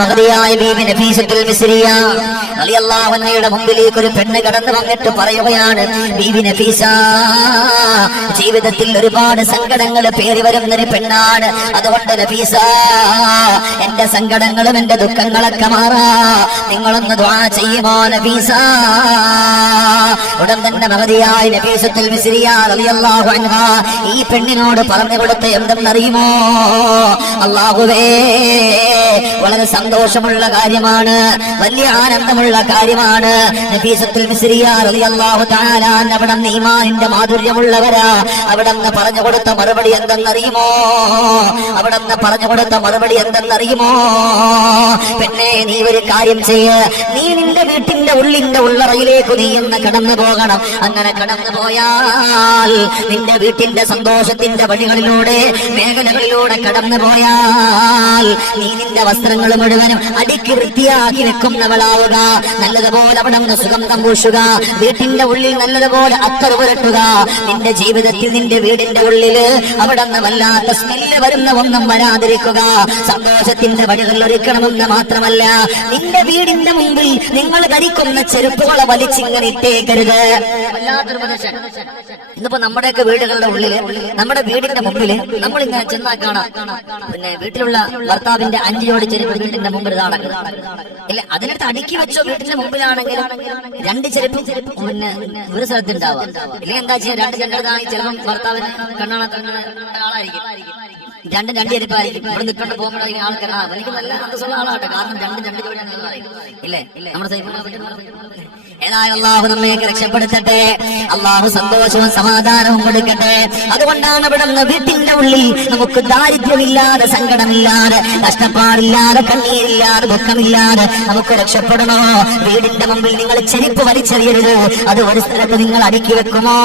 മഹദിയായ ബീവി നഫീസത്തുൽ മിസ്രിയ റളിയല്ലാഹു അൻഹയുടെ മുമ്പിലേക്ക് ഒരു പെണ്ണ് കടന്നു വന്നിട്ട് പറയുകയാണ്, ബീവി നഫീസ ജീവിതത്തിൽ ഒരുപാട് സങ്കടങ്ങൾ പേറി വരുന്നൊരു പെണ്ണാണ്. അതുകൊണ്ട് നഫീസ എന്റെ സങ്കടങ്ങളും എന്റെ ദുഃഖങ്ങളൊക്കെ മാറാ, നിങ്ങളൊന്ന് ദുആ ചെയ്യുമോ നഫീസ? ഉടൻ തന്നെ മഹദിയായ നഫീസത്തുൽ മിസ്രിയ റളിയല്ലാഹു അൻഹ ഈ പെണ്ണിനോട് പറഞ്ഞു കൊടുത്ത എന്തെന്നറിയുമോ? അല്ലാഹുവേ, വളരെ സന്തോഷമുള്ള കാര്യമാണ്, വലിയ ആനന്ദമുള്ള കാര്യമാണ്. നഫീസത്തുൽ മിസ്രിയ റളിയല്ലാഹു തആല അവിടെ ഈമാനിന്റെ മാധുര്യമുള്ളവരാ. അവിടെ പറഞ്ഞു കൊടുത്ത മറുപടി എന്തെന്നറിയുമോ? അവിടെ പറഞ്ഞു കൊടുത്ത മറുപടി എന്തെന്നറിയുമോ? പിന്നെ നീ ഒരു കാര്യം ചെയ്യ്, നീ നിന്റെ വീട്ടിന്റെ ഉള്ളിന്റെ ഉള്ളറയിലേക്ക് നീ ഒന്ന് കടന്നു പോകണം. അങ്ങനെ കടന്നു പോയാൽ നിന്റെ വീട്ടിന്റെ സന്തോഷത്തിന്റെ വഴികളിലൂടെ മേഖലകളിലൂടെ കടന്നു പോയാൽ നീ നിന്റെ വസ്ത്രങ്ങൾ മുഴുവനും അടുക്കി വൃത്തിയാക്കി വെക്കുന്നവളാവുക. നല്ലതുപോലെ അവിടെ നിന്ന് സുഗന്ധം പൂശുക, വീട്ടിന്റെ ഉള്ളിൽ നല്ലതുപോലെ അത്തർ പുരട്ടുക. നിന്റെ ജീവിതത്തിൽ നിന്റെ വീടിന്റെ ഉള്ളില് അവിടെ നിന്ന് വല്ലാത്ത സ്മെല്ല് വരുന്ന ഒന്നും വരാതിരിക്കുക. സന്തോഷത്തിന്റെ വഴികൾ ഒരുക്കണമെന്ന് മാത്രമല്ല, നിന്റെ വീടിന്റെ മുമ്പിൽ നിങ്ങൾ ധരിക്കുന്ന ചെരുപ്പുകളെ വലിച്ചിങ്ങനെ ഇട്ടേക്കരുത്. വല്ലാത്തൊരു മനുഷ്യൻ. ഇന്നിപ്പോ നമ്മുടെയൊക്കെ വീടുകളുടെ ഉള്ളില്, നമ്മുടെ വീടിന്റെ മുമ്പില് നമ്മൾ ഇങ്ങനെ ചെന്നാൽ കാണാം, പിന്നെ വീട്ടിലുള്ള ഭർത്താവിന്റെ 5 ജോഡി ചെരുപ്പ് വീടിന്റെ മുമ്പിൽ ഇതാണ് ഇല്ല, അതിനടുത്ത് അടുക്കി വെച്ചോ. വീട്ടിന്റെ മുമ്പിലാണെങ്കിൽ 2 ചെരുപ്പും പിന്നെ ഒരു സ്ഥലത്തുണ്ടാവാം. ഇല്ലെങ്കിൽ എന്താ ചെയ്യാൻ, 2 ചെണ്ടതാണെങ്കിൽ ചിലപ്പം ഭർത്താവിന് കണ്ണാണ ആളായിരിക്കും, 2 ചെരുപ്പായിരിക്കും. ഇവിടെ നിൽക്കൊണ്ട് പോകുമ്പോഴായിരിക്കും ആൾക്കാർ എനിക്ക് നല്ല അന്തസ്സുള്ള ആളാട്ടെ, കാരണം 2 ജോഡിയാണ് ഇല്ലേ നമ്മുടെ ഏതായാലും അള്ളാഹു നമ്മയൊക്കെ രക്ഷപ്പെടുത്തട്ടെ, അള്ളാഹു സന്തോഷവും സമാധാനവും കൊടുക്കട്ടെ. അതുകൊണ്ടാണ് ഇവിടെ വീട്ടിന്റെ ഉള്ളിൽ നമുക്ക് ദാരിദ്ര്യമില്ലാതെ, സങ്കടമില്ലാതെ, കഷ്ടപ്പാടില്ലാതെ, കണ്ണീരില്ലാതെ, ദുഃഖമില്ലാതെ നമുക്ക് രക്ഷപ്പെടണോ? വീടിന്റെ മുമ്പിൽ നിങ്ങൾ ചെരുപ്പ് വലിച്ചെറിയരുത്. അത് ഒരു സ്ഥലത്ത് നിങ്ങൾ അടുക്കി വെക്കുമോ?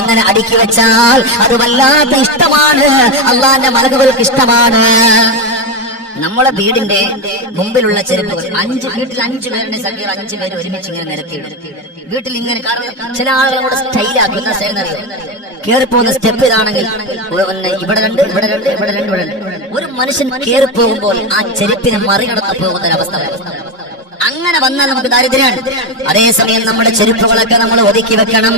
അങ്ങനെ അടുക്കി വെച്ചാൽ അത് വല്ലാത്ത ഇഷ്ടമാണ്, അള്ളാന്റെ മലകുകൾക്ക് ഇഷ്ടമാണ്. നമ്മളെ വീടിന്റെ മുമ്പിലുള്ള ചെരുപ്പുകൾ 5 വീട്ടിൽ 5 പേരുടെ സഖ്യർ 5 പേര് ഒരുമിച്ച് ഇങ്ങനെ നിരത്തിയിടും. വീട്ടിൽ ഇങ്ങനെ, കാരണം ചില ആളുകൾ കൂടെ സ്റ്റൈലാക്കുന്ന സേനറിയോ കേറിപ്പോകുന്ന സ്റ്റെപ്പ് ഇതാണെങ്കിൽ ഇവിടെ 2, ഇവിടെ 2, ഇവിടെ 2, ഇവിടെ 2. ഒരു മനുഷ്യൻ കേറിപ്പോകുമ്പോൾ ആ ചെരുപ്പിനെ മറികടന്നു പോകുന്ന ഒരവസ്ഥ. അങ്ങനെ വന്നാൽ നമുക്ക് ദാരിദ്ര്യമാണ്. അതേസമയം നമ്മുടെ ചെരുപ്പുകളൊക്കെ നമ്മൾ ഒതുക്കി വെക്കണം.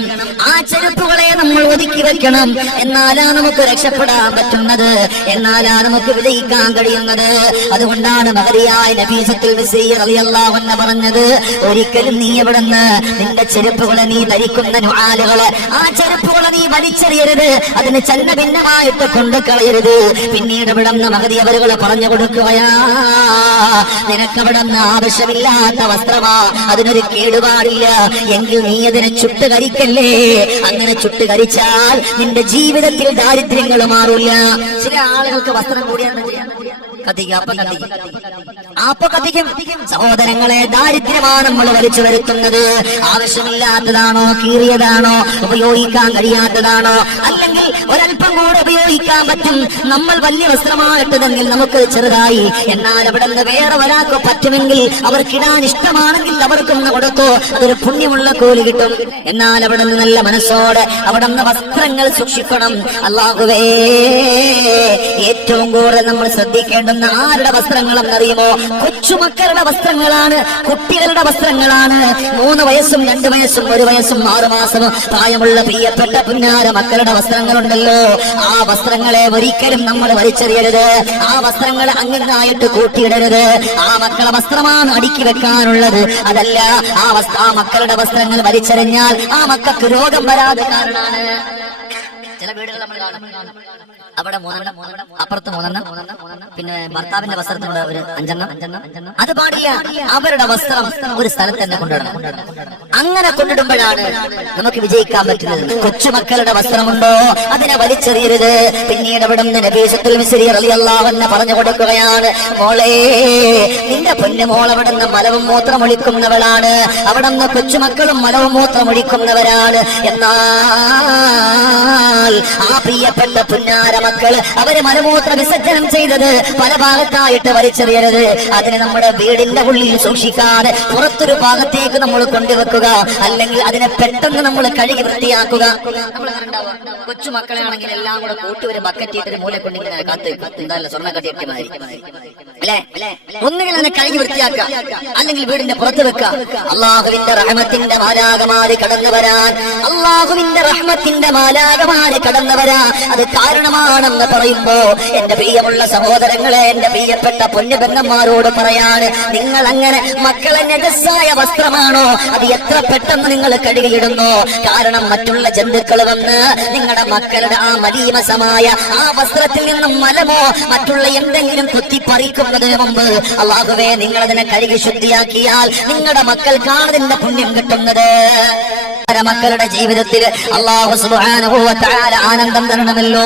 ആ ചെരുപ്പുകളെ നമ്മൾ ഒതുക്കി വെക്കണം. എന്നാലാ നമുക്ക് രക്ഷപ്പെടാൻ പറ്റുന്നത്, എന്നാലാ നമുക്ക് വിജയിക്കാൻ കഴിയുന്നത്. അതുകൊണ്ടാണ് മഹദിയായ നഫീസത്തുൽ മിസ്രിയ റളിയല്ലാഹു അൻഹ പറഞ്ഞത്, ഒരിക്കലും നീ ഇവിടുന്ന് നിന്റെ ചെരുപ്പുകളെ, നീ ധരിക്കുന്ന നുആലുകളെ, ആ ചെരുപ്പുകളെ നീ വലിച്ചെറിയരുത്, അതിന് ചന്ന ഭിന്നമായിട്ട് കൊണ്ടുകളയരുത്. പിന്നീട് ഇവിടുന്ന് മഹദി അവരുകൾ പറഞ്ഞു കൊടുക്കുകയാ, നിനക്കവിടുന്ന് ആവശ്യമില്ല വസ്ത്രമാ, അതിനൊരു കേടുപാടില്ല, എങ്കിൽ നീ അതിനെ ചുട്ടുകരിക്കല്ലേ. അങ്ങനെ ചുട്ടുകരിച്ചാൽ നിന്റെ ജീവിതത്തിൽ ദാരിദ്ര്യങ്ങൾ മാറില്ല. ചില ആളുകൾക്ക് വസ്ത്രം കൂടിയാൽ കത്തിക്കും. സഹോദരങ്ങളെ, ദാരിദ്ര്യമാണ് നമ്മൾ വലിച്ചു വരുത്തുന്നത്. ആവശ്യമില്ലാത്തതാണോ, കീറിയതാണോ, ഉപയോഗിക്കാൻ കഴിയാത്തതാണോ, അല്ലെങ്കിൽ ഒരല്പം കൂടെ ഉപയോഗിക്കാൻ പറ്റും, നമ്മൾ വലിയ വസ്ത്രമായിട്ടതെങ്കിൽ നമുക്ക് ചെറുതായി, എന്നാൽ അവിടെ നിന്ന് വേറെ ഒരാൾക്ക് പറ്റുമെങ്കിൽ, അവർക്കിടാൻ ഇഷ്ടമാണെങ്കിൽ അവർക്കൊന്ന് കൊടുത്തോ, അതൊരു പുണ്യമുള്ള കൂലി കിട്ടും. എന്നാൽ അവിടെ നിന്ന് നല്ല മനസ്സോടെ അവിടെ നിന്ന് വസ്ത്രങ്ങൾ സൂക്ഷിക്കണം. അല്ലാഹുവേ, ഏറ്റവും കൂടുതൽ നമ്മൾ ശ്രദ്ധിക്കേണ്ട ആരുടെ വസ്ത്രങ്ങളെന്നറിയുമോ? കൊച്ചുമക്കളുടെ വസ്ത്രങ്ങളാണ്, കുട്ടികളുടെ വസ്ത്രങ്ങളാണ്. 3 വയസ്സും 2 വയസ്സും 1 വയസ്സും 6 മാസവും പ്രായമുള്ള പ്രിയപ്പെട്ട പുന്നാര മക്കളുടെ വസ്ത്രങ്ങളുണ്ടല്ലോ, ആ വസ്ത്രങ്ങളെ ഒരിക്കലും നമ്മൾ വലിച്ചെറിയരുത്. ആ വസ്ത്രങ്ങൾ അങ്ങിങ്ങായിട്ട് കൂട്ടിയിടരുത്. ആ മക്കളെ വസ്ത്രമാണ് അടുക്കി വെക്കാനുള്ളത്. അതല്ല, ആ മക്കളുടെ വസ്ത്രങ്ങൾ വലിച്ചെറിഞ്ഞാൽ ആ മക്കൾക്ക് രോഗം വരാതെ കാരണമാണ്. ചില വീടുകൾ നമ്മൾ കാണും, അവിടെ 3 അപ്പുറത്ത് 3, പിന്നെ ഭർത്താവിന്റെ വസ്ത്രത്തിനുള്ള ഒരു 5. അത് പാടില്ല. അവരുടെ വസ്ത്രം ഒരു സ്ഥലത്ത് തന്നെ കൊണ്ടിടണം. അങ്ങനെ കൊണ്ടിടുമ്പോഴാണ് നമുക്ക് വിജയിക്കാൻ പറ്റുന്നത്. കൊച്ചുമക്കളുടെ വസ്ത്രമുണ്ടോ, അതിനെ വലിച്ചെറിയരുത്. പിന്നീട് അവിടെ നിന്ന് നഫീസത്തുൽ മിസ്രിയ റളിയല്ലാഹു അൻഹ പറഞ്ഞു കൊടുക്കുകയാണ്, മോളെ, നിന്റെ പൊന്നു മോൾ അവിടെ നിന്ന് മലവും മൂത്രമൊഴിക്കുന്നവളാണ്, അവിടെ നിന്ന് കൊച്ചുമക്കളും മലവും മൂത്രമൊഴിക്കുന്നവരാണ്. എന്നാൽ ആ പ്രിയപ്പെട്ട പുന്നാര മക്കള് അവര് മലമൂത്ര വിസർജനം ചെയ്തത് പല ഭാഗത്തായിട്ട് വലിച്ചെറിയരുത്. അതിന് നമ്മുടെ വീടിന്റെ ഉള്ളിൽ സൂക്ഷിക്കാതെ പുറത്തൊരു ഭാഗത്തേക്ക് നമ്മൾ കൊണ്ടുവെക്കുക. അല്ലെങ്കിൽ അതിനെ പെട്ടെന്ന് നമ്മൾ കഴുകി വൃത്തിയാക്കുക. നമ്മൾ കൊച്ചുമക്കളെ ആണെങ്കിൽ എല്ലാം കൂടെ കൂട്ടി ഒരു ബക്കറ്റ് ഇട്ട് മൂല കൊണ്ടിങ്ങനെ കാത്ത് എന്താ സ്വർണ്ണ കട്ടിയിട്ട് മാറി അല്ലെ, ഒന്നുകിൽ അതിനെ കഴുകി വൃത്തിയാക്കുക, അല്ലെങ്കിൽ വീടിന്റെ പുറത്ത് വെക്കുക. അള്ളാഹുവിന്റെ റഹ്മത്തിന്റെ മാലാകമാര് കടന്നു വരാൻ, അള്ളാഹുവിന്റെ റഹ്മത്തിന്റെ മാലാകമാര് കടന്നു വരാൻ അത് കാരണമാണെന്ന് പറയുമ്പോ എന്റെ പ്രിയമുള്ള സഹോദരങ്ങളെ, എന്റെ പ്രിയപ്പെട്ട പൊന്നുബന്ധന്മാരോട് പറയാണ്, നിങ്ങൾ അങ്ങനെ മക്കളെ നജസ്സായ വസ്ത്രമാണോ അത് എത്ര പെട്ടെന്ന് നിങ്ങൾ കഴുകിയിടുന്നു. കാരണം മറ്റുള്ള ജന്തുക്കൾ വന്ന് നിങ്ങളുടെ മക്കളുടെ ആ മലീമസമായ ആ വസ്ത്രത്തിൽ നിന്നും മലമോ മറ്റുള്ള എന്തെങ്കിലും കുത്തിപ്പറിക്കുന്നതിന് മുമ്പ് അല്ലാഹുവേ നിങ്ങൾ അതിനെ കഴുകി ശുദ്ധിയാക്കിയാൽ നിങ്ങളുടെ മക്കൾക്കാണ് അതിന്റെ പുണ്യം കിട്ടുന്നത്. മക്കളുടെ ജീവിതത്തിൽ അല്ലാഹു സുബ്ഹാനഹു വ തആല ആനന്ദം തരണമല്ലോ,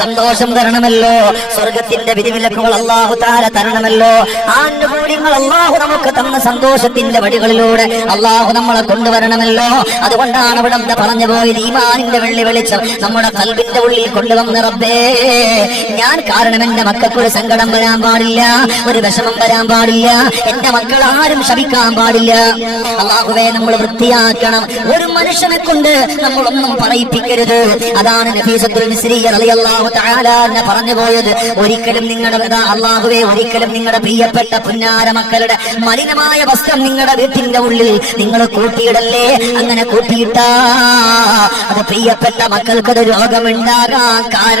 സന്തോഷം തരണമല്ലോ, സ്വർഗത്തിന്റെ വിധിവിലക്കുകൾ അല്ലാഹു തആല തരണമല്ലോ. ആനുകൂല്യങ്ങൾ അല്ലാഹു നമുക്ക് തന്ന സന്തോഷത്തിന്റെ വഴികളിലൂടെ അല്ലാഹു നമ്മളെ കൊണ്ടുവരണമല്ലോ. അതുകൊണ്ടാണ് ഇവിടെ പറഞ്ഞു പോയത്, ഈമാനിന്റെ വെള്ളി വെളിച്ചം നമ്മുടെ ഖൽബിന്റെ ഉള്ളിൽ കൊണ്ടുവന്ന റബ്ബേ, ഞാൻ കാരണം എന്റെ മക്കൾക്കൊരു സങ്കടം വരാൻ പാടില്ല, ഒരു വിഷമം വരാൻ പാടില്ല, എന്റെ മക്കൾ ആരും ശപിക്കാൻ പാടില്ല. അല്ലാഹുവേ നമ്മൾ വൃത്തിയാക്കണം. ഒരു മനുഷ്യനെ കൊണ്ട് നമ്മളൊന്നും പറയിപ്പിക്കരുത്. അതാണ് നഫീസത്തുൽ മിസ്രിയ്യ റളിയല്ലാഹു തആല പറഞ്ഞു പോയത്. ഒരിക്കലും നിങ്ങളുടെ അല്ലാഹുവേ, ഒരിക്കലും നിങ്ങളുടെ പ്രിയപ്പെട്ട പുന്നാര മക്കളുടെ മലിനമായ വസ്ത്രം നിങ്ങളുടെ വീട്ടിന്റെ ഉള്ളിൽ നിങ്ങൾ കൂട്ടിയിടല്ലേ. അങ്ങനെ കൂട്ടിയിട്ടാ അത് പ്രിയപ്പെട്ട മക്കൾക്കത് രോഗമുണ്ടാകാൻ കാരണം